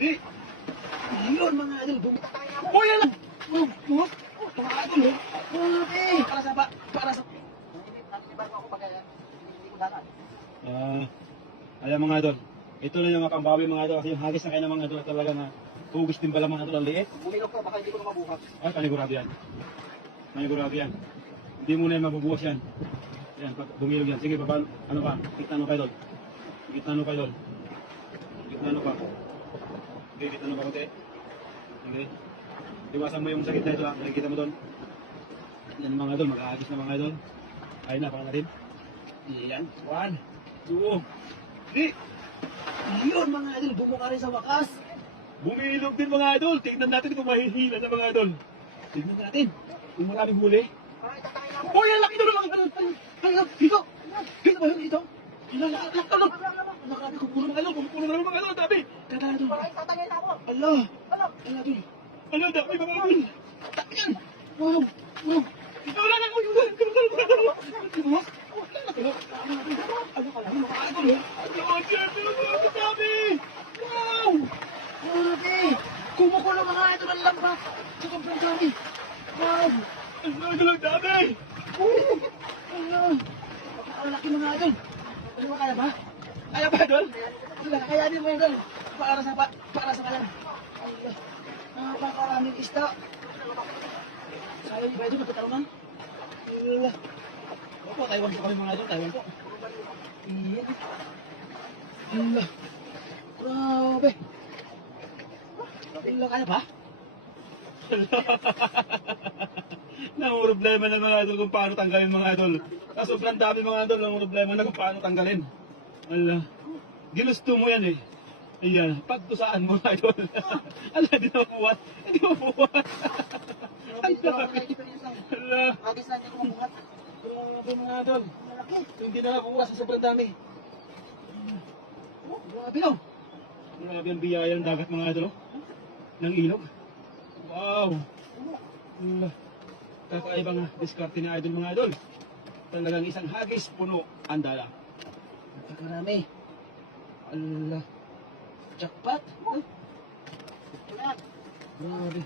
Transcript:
Di. Yun mga idol. Uy, yan lang. Mga idol eh. Para sa ayan mga idol. Ito na yung pambawi mga idol kasi yung hagis na kayo ng mga idol talaga na hugis din pala mga idol ang liit. Bumilok ko, baka hindi ko na mabuhat. Ay, panigurado yan. Panigurado yan. Hindi mo na yung mabubukas yan. Yan, pag bumilog yan. Sige, baba, ano pa? Gitna kayo idol. Gitna kayo idol. Gitna pa. Okay, gitna pa konti. Okay. Iwasan mo yung sakit na ito ha. Nakikita mo doon. Yan mga idol, mag-aagis na mga idol. Ayun na, paka natin. Yan. 1, 2, 3. Yun mga idol, bumuka rin sa wakas. Bumilog din mga idol. Tingnan natin kung mahihila sa mga idol. Tingnan natin. Kung maraming huli. Oh, yan, laki doon. Dito. Dito ba yun? Dito? Laki doon. Grabe, kumukulo mga idol. Kumukulo mga idol. Dami. Tatala doon. Allah. Tala doon. Allah, dami mga idol. Dami yan. Wow. Ito wala na. Ano ka lang? Mga idol eh. Dami. Wow. Grabe. Kumukulo mga idol ang lambat. Sa sobrang dami. Wow. Ang idol ang dami. Laki mga idol. Ano mo kaya ba? Kaya ba idol? Kaya din mo idol. Para sa kalan. Napakaraming isda. Kaya niyo ba idol magkatarunan? Opo, Taiwan po kami mga idol. Taiwan po. Iyan. Grabe. Kaya ba? Problema ng mga idol kung paano tanggalin mga idol. Sobrang dami mga idol ang problema na kung paano tanggalin. Ala, ginusto mo yan eh. Ayan, pagtusaan mo mga idol. Ala, di na mabuhat. Hindi mabuhat. Ala. Agis na niya kumubuhat. Grabe mga idol. Hindi na nabuhat sa sobrang dami. Grabe no. Grabe ang biyaya ng dagat mga idol. Ng ilog. Wow. Ala. Kakaibang diskarte ni idol mga idol. Talagang isang hagis puno ang dala. Napakarami. Allah. Jackpot. Grabe.